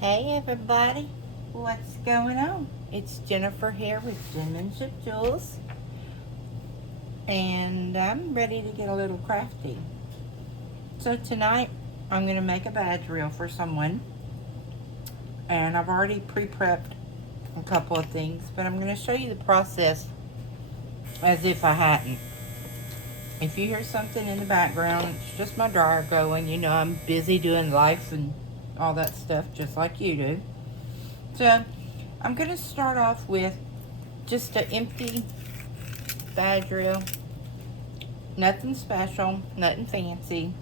Hey everybody, what's going on? It's Jennifer here with JENN-Menship Jewels, and I'm ready to get a little crafty. So tonight I'm going to make a badge reel for someone, and I've already pre-prepped a couple of things, but I'm going to show you the process as if I hadn't. If you hear something in the background, it's just my dryer going. You know I'm busy doing life and all that stuff just like you do. So I'm going to start off with just an empty badge reel. Nothing special, nothing fancy.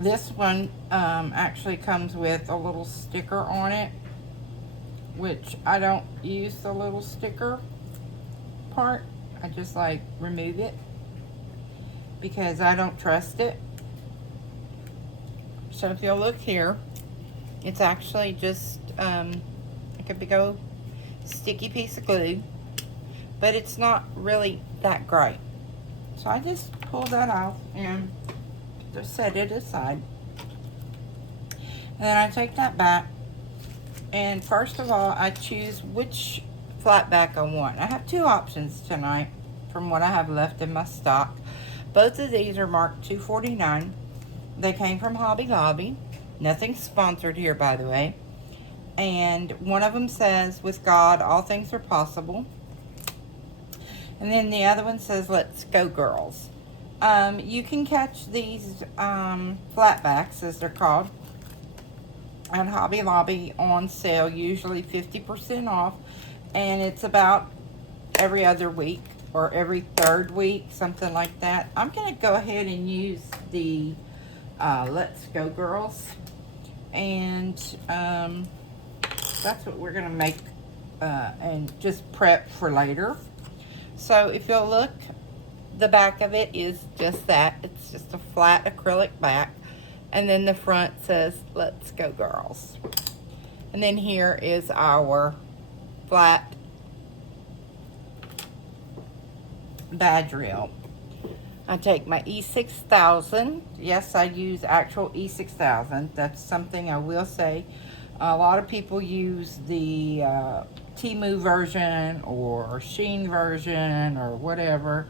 This one actually comes with a little sticker on it, which I don't use the little sticker part. I just like remove it because I don't trust it. So if you'll look here, it's actually just like a big old sticky piece of glue, but it's not really that great. So I just pull that off and just set it aside. And then I take that back, and first of all I choose which flat back I want. I have two options tonight from what I have left in my stock. Both of these are marked $2.49. They came from Hobby Lobby. Nothing sponsored here, by the way. And one of them says, "With God, all things are possible." And then the other one says, "Let's go, girls." You can catch these flatbacks, as they're called, at Hobby Lobby on sale, usually 50% off. And it's about every other week or every third week, something like that. I'm going to go ahead and use the Let's Go Girls. And that's what we're going to make and just prep for later. So if you'll look, the back of it is just that. It's just a flat acrylic back. And then the front says, "Let's Go Girls." And then here is our flat badge reel. I take my E6000. Yes, I use actual E6000. That's something I will say. A lot of people use the Temu version or Sheen version or whatever.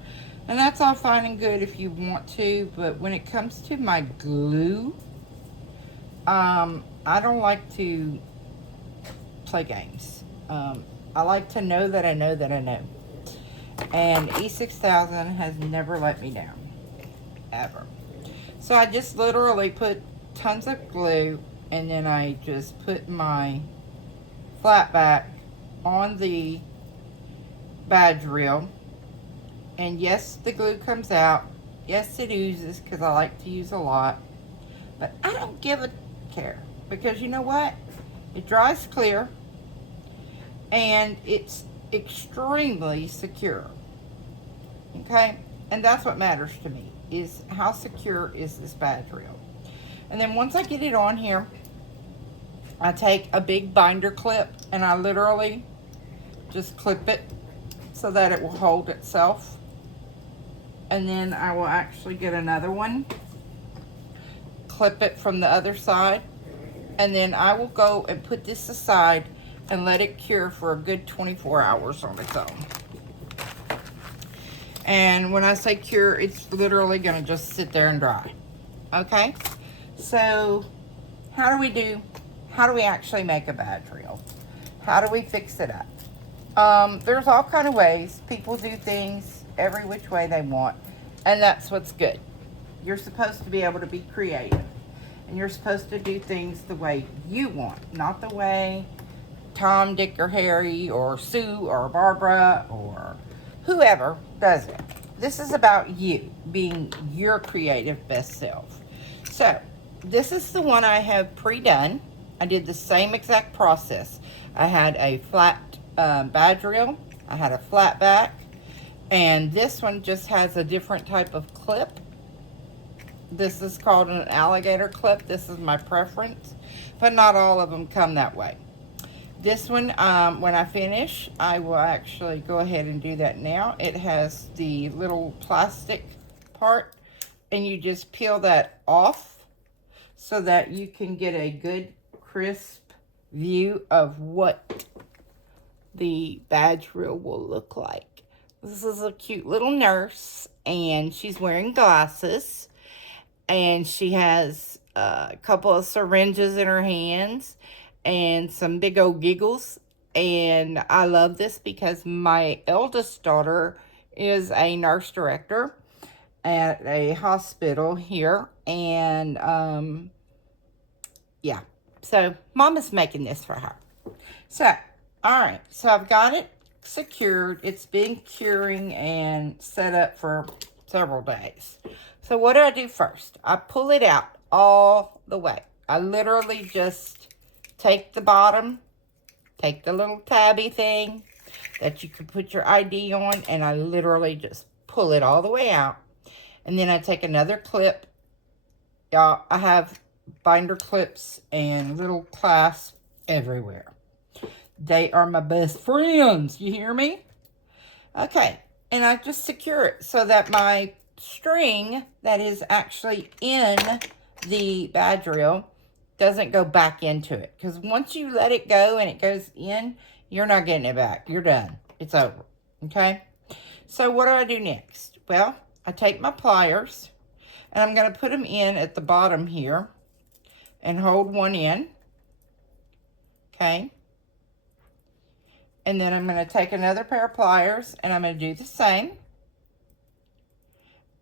And that's all fine and good if you want to. But when it comes to my glue, I don't like to play games. I like to know that I know that I know. And E6000 has never let me down, ever. So I just literally put tons of glue, and then I just put my flat back on the badge reel. And yes, the glue comes out. Yes, it oozes because I like to use a lot. But I don't give a care because you know what? It dries clear and it's extremely secure. Okay? And that's what matters to me, is how secure is this badge reel. And then once I get it on here, I take a big binder clip and I literally just clip it so that it will hold itself. And then I will actually get another one, clip it from the other side, and then I will go and put this aside and let it cure for a good 24 hours on its own. And when I say cure, it's literally going to just sit there and dry. Okay? So, how do we actually make a badge reel? How do we fix it up? There's all kind of ways. People do things every which way they want, and that's what's good. You're supposed to be able to be creative, and you're supposed to do things the way you want, not the way Tom, Dick, or Harry, or Sue, or Barbara, or whoever does it. This is about you being your creative best self. So this is the one I have pre-done. I did the same exact process. I had a flat badge reel, I had a flat back, and this one just has a different type of clip. This is called an alligator clip. This is my preference, but not all of them come that way. This one, when I finish, I will actually go ahead and do that now. It has the little plastic part, and you just peel that off so that you can get a good crisp view of what the badge reel will look like. This is a cute little nurse, and she's wearing glasses, and she has a couple of syringes in her hands and some big old giggles. And I love this because my eldest daughter is a nurse director at a hospital here, and yeah, so Mama's making this for her. So, all right, so I've got it secured. It's been curing and set up for several days. So what do? First, I pull it out all the way. I literally just take the bottom, take the little tabby thing that you can put your ID on, and I literally just pull it all the way out. And then I take another clip. Y'all, I have binder clips and little clasps everywhere. They are my best friends. You hear me? Okay. And I just secure it so that my string that is actually in the badge reel doesn't go back into it. Because once you let it go and it goes in, you're not getting it back. You're done. It's over. Okay? So what do I do next? Well, I take my pliers, and I'm going to put them in at the bottom here and hold one in. Okay? And then I'm going to take another pair of pliers, and I'm going to do the same.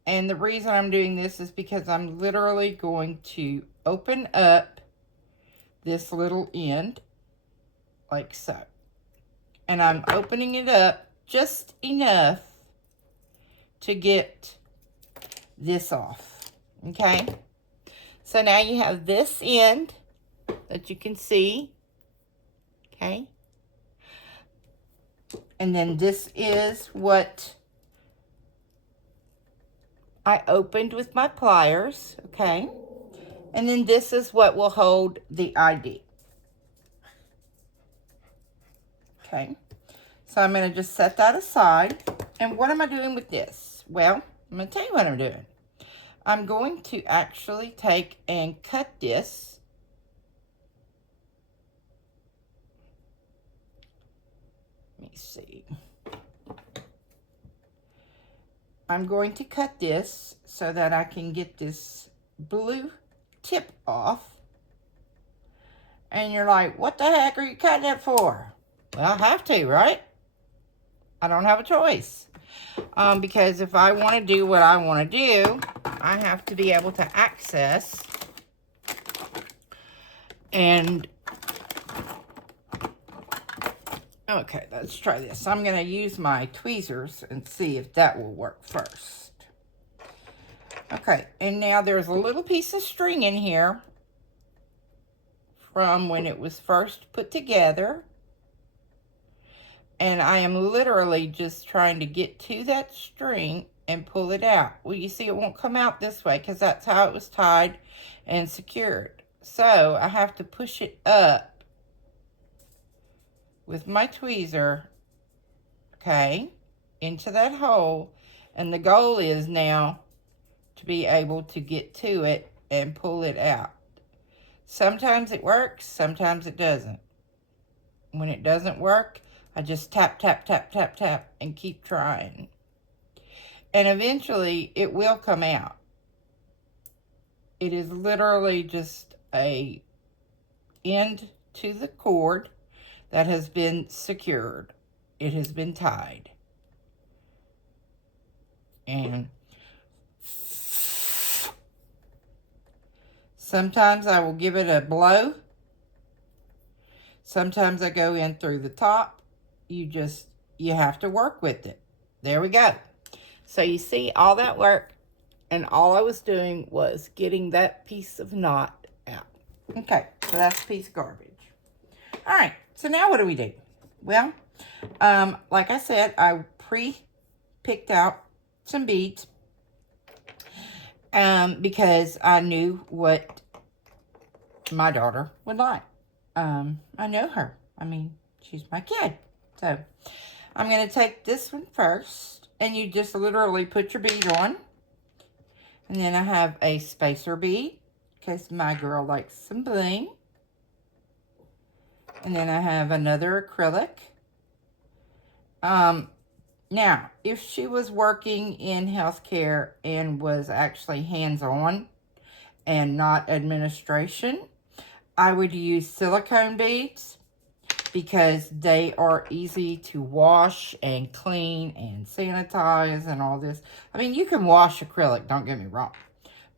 And the reason I'm doing this is because I'm literally going to open up this little end like so. And I'm opening it up just enough to get this off. Okay? So now you have this end that you can see. Okay? And then this is what I opened with my pliers, okay? And then this is what will hold the ID. Okay, so I'm going to just set that aside. And what am I doing with this? Well, I'm going to tell you what I'm doing. I'm going to actually take and cut this. Let me see. I'm going to cut this so that I can get this blue tip off. And you're like, what the heck are you cutting it for? Well, I have to, right? I don't have a choice. Because if I want to do what I want to do, I have to be able to access and okay, let's try this. I'm going to use my tweezers and see if that will work first. Okay, and now there's a little piece of string in here from when it was first put together. And I am literally just trying to get to that string and pull it out. Well, you see it won't come out this way because that's how it was tied and secured. So I have to push it up with my tweezer, okay, into that hole. And the goal is now to be able to get to it and pull it out. Sometimes it works, sometimes it doesn't. When it doesn't work, I just tap, tap, tap, tap, tap, and keep trying. And eventually, it will come out. It is literally just a end to the cord that has been secured. It has been tied. And sometimes I will give it a blow. Sometimes I go in through the top. You have to work with it. There we go. So you see all that work, and all I was doing was getting that piece of knot out. Okay, so that's a piece of garbage. All right, so now what do we do? Well, like I said, I pre-picked out some beads because I knew what my daughter would like. I know her. I mean, she's my kid. So I'm going to take this one first, and you just literally put your bead on. And then I have a spacer bead, in case my girl likes some bling. And then I have another acrylic. Now, if she was working in healthcare and was actually hands-on and not administration, I would use silicone beads because they are easy to wash and clean and sanitize and all this. I mean, you can wash acrylic, don't get me wrong.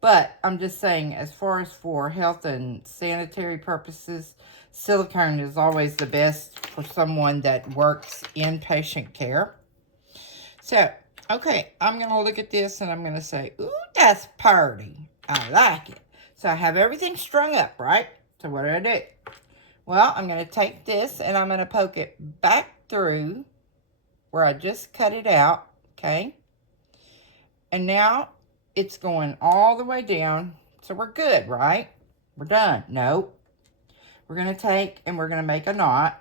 But I'm just saying, as far as for health and sanitary purposes, silicone is always the best for someone that works in patient care. So, okay, I'm going to look at this and I'm going to say, ooh, that's pretty. I like it. So I have everything strung up, right? So what do? Well, I'm going to take this and I'm going to poke it back through where I just cut it out, okay? And now it's going all the way down. So we're good, right? We're done. Nope. We're going to take and we're going to make a knot.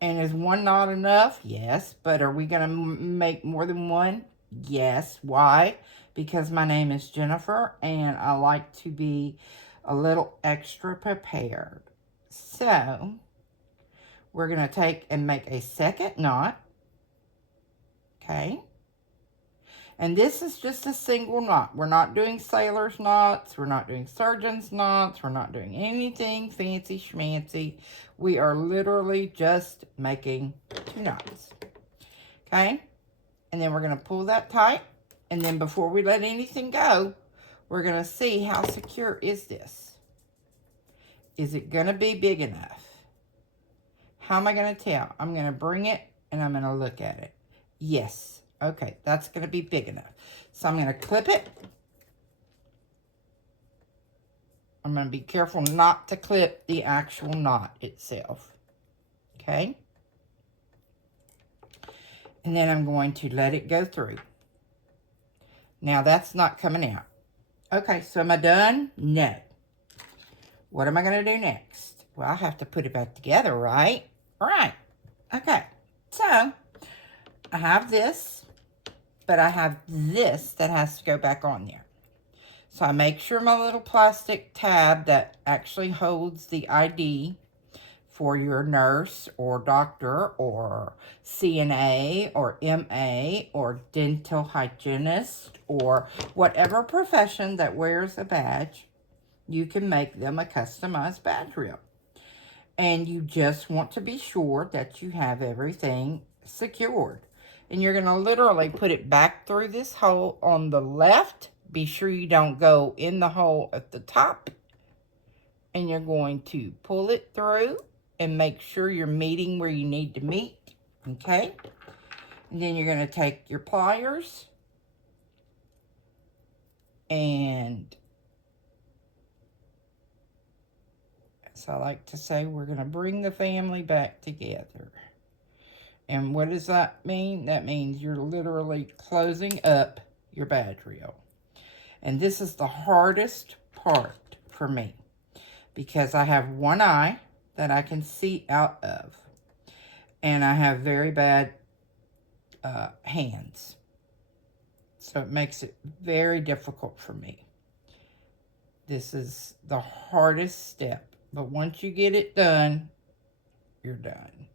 And is one knot enough? Yes. But are we going to make more than one? Yes. Why? Because my name is Jennifer and I like to be a little extra prepared. So we're going to take and make a second knot. Okay. And this is just a single knot. We're not doing sailor's knots. We're not doing surgeon's knots. We're not doing anything fancy schmancy. We are literally just making 2 knots. Okay? And then we're going to pull that tight. And then before we let anything go, we're going to see how secure is this. Is it going to be big enough? How am I going to tell? I'm going to bring it and I'm going to look at it. Yes. Okay, that's going to be big enough. So I'm going to clip it. I'm going to be careful not to clip the actual knot itself. Okay? And then I'm going to let it go through. Now that's not coming out. Okay, so am I done? No. What am I going to do next? Well, I have to put it back together, right? All right. Okay, so I have this. But I have this that has to go back on there. So I make sure my little plastic tab that actually holds the ID for your nurse or doctor or CNA or MA or dental hygienist or whatever profession that wears a badge, you can make them a customized badge reel. And you just want to be sure that you have everything secured. And you're going to literally put it back through this hole on the left. Be sure you don't go in the hole at the top. And you're going to pull it through and make sure you're meeting where you need to meet. Okay? And then you're going to take your pliers. And as I like to say, we're going to bring the family back together. And what does that mean? That means you're literally closing up your badge reel. And this is the hardest part for me because I have one eye that I can see out of. And I have very bad hands. So it makes it very difficult for me. This is the hardest step. But once you get it done, you're done.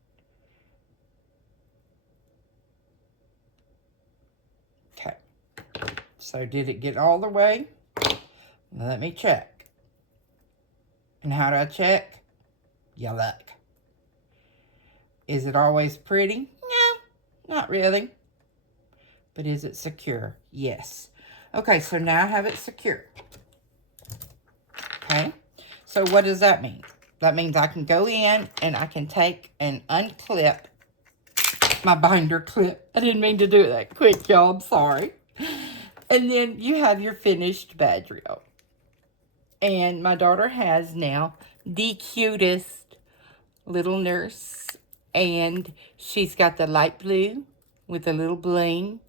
So did it get all the way? Let me check. And how do I check? You look. Is it always pretty? No, not really. But is it secure? Yes. Okay, so now I have it secure. Okay, so what does that mean? That means I can go in and I can take and unclip my binder clip. I didn't mean to do it that quick, y'all. I'm sorry. And then you have your finished badge reel. And my daughter has now the cutest little nurse. And she's got the light blue with a little bling.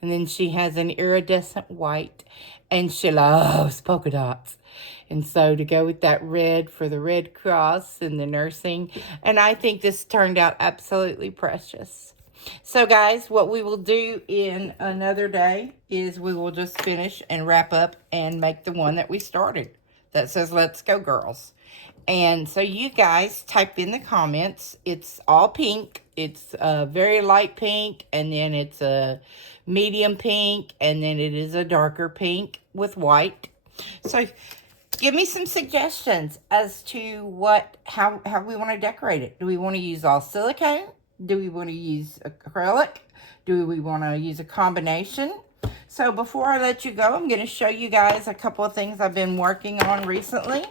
And then she has an iridescent white. And she loves polka dots. And so to go with that red for the Red Cross and the nursing. And I think this turned out absolutely precious. So guys, what we will do in another day is we will just finish and wrap up and make the one that we started that says let's go girls. And so you guys type in the comments. It's all pink. It's a very light pink, and then it's a medium pink, and then it is a darker pink with white. So give me some suggestions as to how we want to decorate it. Do we want to use all silicone? Do we want to use acrylic? Do we want to use a combination? So before I let you go, I'm going to show you guys a couple of things I've been working on recently.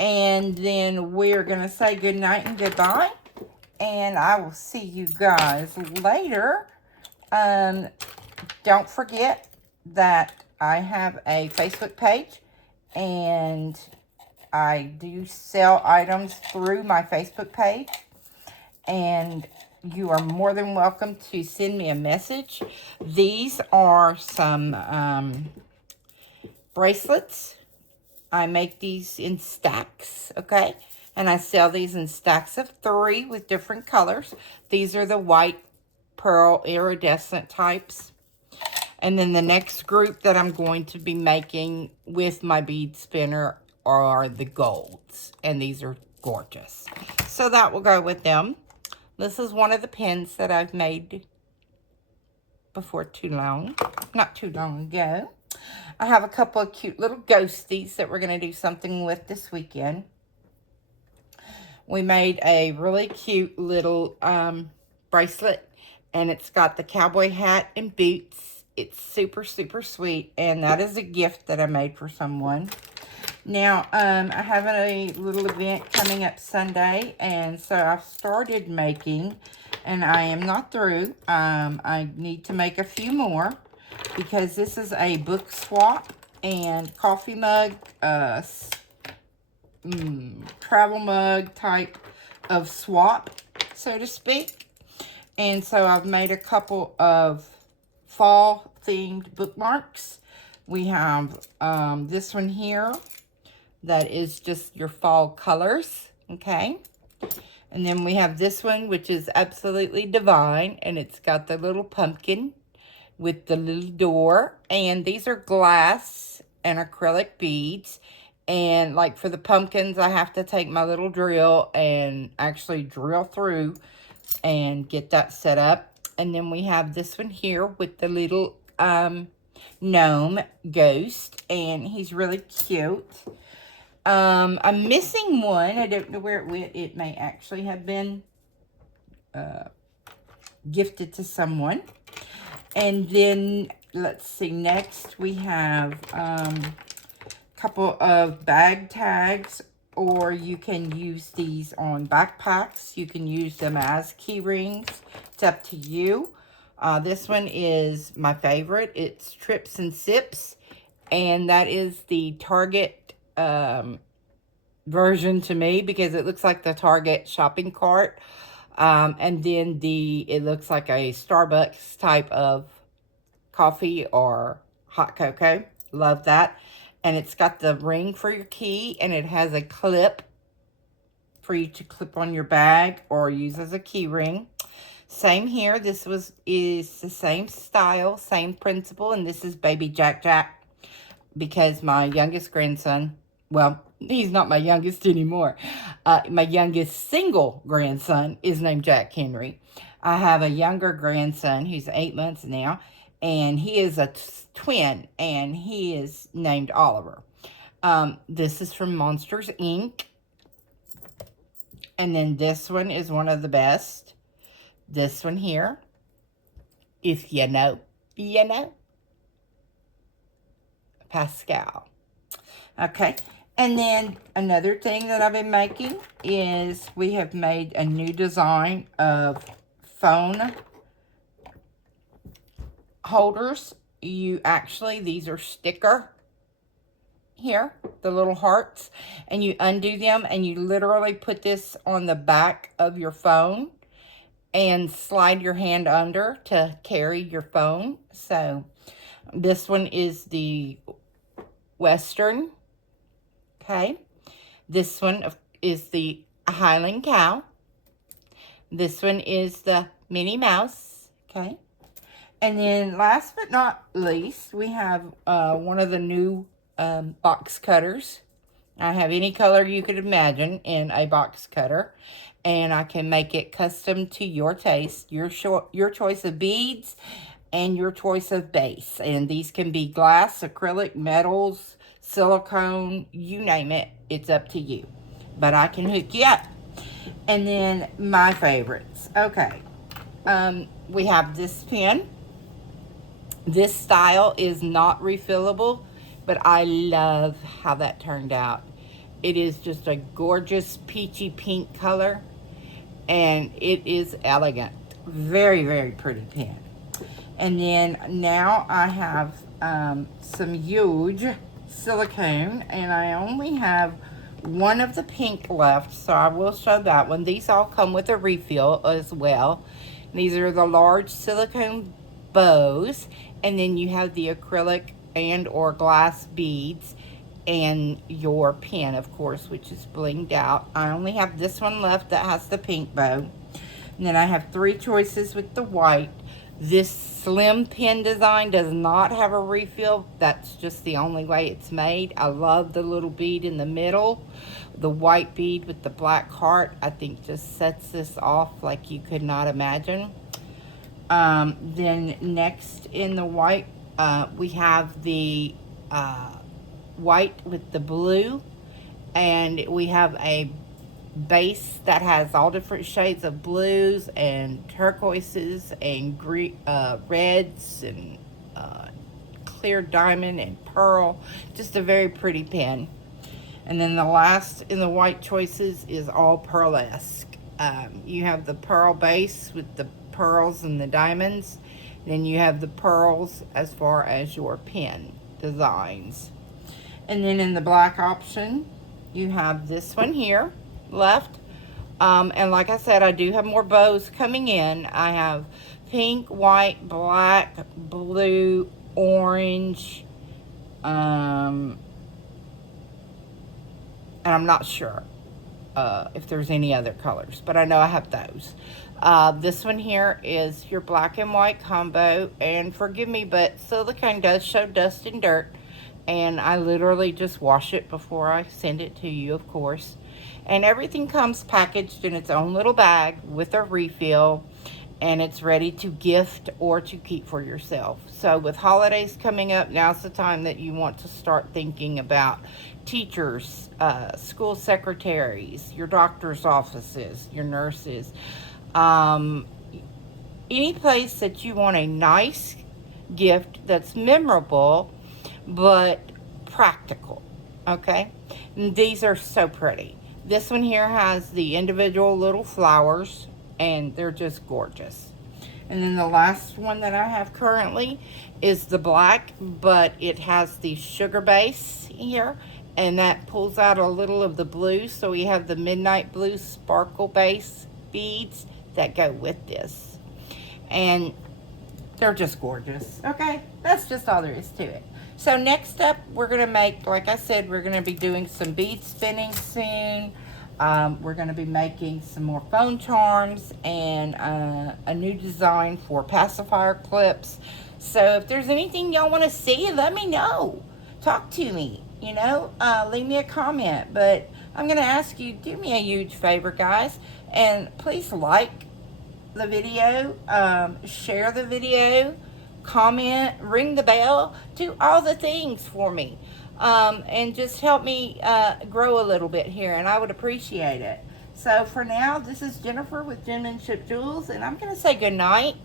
And then we're going to say good night and goodbye. And I will see you guys later. Don't forget that I have a Facebook page. And I do sell items through my Facebook page. And you are more than welcome to send me a message. These are some bracelets. I make these in stacks, okay? And I sell these in stacks of 3 with different colors. These are the white pearl iridescent types. And then the next group that I'm going to be making with my bead spinner are the golds. And these are gorgeous. So that will go with them. This is one of the pins that I've made before too long. Not too long ago. I have a couple of cute little ghosties that we're going to do something with this weekend. We made a really cute little bracelet. And it's got the cowboy hat and boots. It's super, super sweet. And that is a gift that I made for someone. Now, I have a little event coming up Sunday, and so I've started making, and I am not through. I need to make a few more, because this is a book swap and coffee mug, travel mug type of swap, so to speak. And so I've made a couple of fall-themed bookmarks. We have this one here. That is just your fall colors, okay? And then we have this one, which is absolutely divine, and it's got the little pumpkin with the little door. And these are glass and acrylic beads. And like for the pumpkins, I have to take my little drill and actually drill through and get that set up. And then we have this one here with the little gnome ghost, and he's really cute. I'm missing one. I don't know where it went. It may actually have been gifted to someone. And then, let's see, next we have a couple of bag tags, or you can use these on backpacks. You can use them as key rings. It's up to you. This one is my favorite. It's Trips and Sips, and that is the Target version to me, because it looks like the Target shopping cart, and then it looks like a Starbucks type of coffee or hot cocoa. Love that. And it's got the ring for your key, and it has a clip for you to clip on your bag or use as a key ring. Same here. This is the same style, same principle, and this is Baby Jack Jack, because my youngest grandson, well, he's not my youngest anymore. My youngest single grandson is named Jack Henry. I have a younger grandson who's 8 months now, and he is a twin, and he is named Oliver. This is from Monsters, Inc. And then this one is one of the best. This one here, if you know, you know. Pascal. Okay. And then another thing that I've been making is we have made a new design of phone holders. These are sticker here, the little hearts, and you undo them and you literally put this on the back of your phone and slide your hand under to carry your phone. So this one is the Western. Okay. This one is the Highland Cow. This one is the Minnie Mouse, okay? And then last but not least, we have one of the new box cutters. I have any color you could imagine in a box cutter. And I can make it custom to your taste, your choice of beads, and your choice of base. And these can be glass, acrylic, metals, silicone, you name it. It's up to you. But I can hook you up. And then my favorites. Okay. We have this pen. This style is not refillable, but I love how that turned out. It is just a gorgeous peachy pink color, and it is elegant. Very, very pretty pen. And then now I have some huge silicone, and I only have one of the pink left, so I will show that one. These all come with a refill as well. These are the large silicone bows, and then you have the acrylic and or glass beads, and your pen, of course, which is blinged out. I only have this one left that has the pink bow. And then I have 3 choices with the white. This slim pen design does not have a refill. That's just the only way it's made. I love the little bead in the middle. The white bead with the black heart, I think, just sets this off like you could not imagine. Then next in the white, we have the white with the blue, and we have a base that has all different shades of blues and turquoises and green, reds and clear diamond and pearl. Just a very pretty pen. And then the last in the white choices is all pearlesque. You have the pearl base with the pearls and the diamonds. Then you have the pearls as far as your pen designs. And then in the black option, you have this one here left. And like I said, I do have more bows coming in. I have pink, white, black, blue, orange, and I'm not sure if there's any other colors, but I know I have those. This one here is your black and white combo, and forgive me, but silicone does show dust and dirt, and I literally just wash it before I send it to you, of course. And everything comes packaged in its own little bag with a refill, and it's ready to gift or to keep for yourself. So with holidays coming up, now's the time that you want to start thinking about teachers, school secretaries, your doctor's offices, your nurses, any place that you want a nice gift that's memorable but practical. Okay, and these are so pretty. This one here has the individual little flowers, and they're just gorgeous. And then the last one that I have currently is the black, but it has the sugar base here, and that pulls out a little of the blue. So we have the midnight blue sparkle base beads that go with this, and they're just gorgeous. Okay, that's just all there is to it. So next up, we're going to make, like I said, we're going to be doing some bead spinning soon. We're going to be making some more phone charms and a new design for pacifier clips. So if there's anything y'all want to see, let me know. Talk to me, you know, leave me a comment. But I'm going to ask you, do me a huge favor, guys, and please like the video, share the video, comment, ring the bell, do all the things for me, and just help me grow a little bit here, and I would appreciate it. So for now, this is Jennifer with JENN-Menship Jewels, and I'm going to say good night.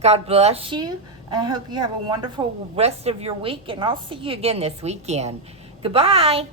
God bless you. I hope you have a wonderful rest of your week, and I'll see you again this weekend. Goodbye.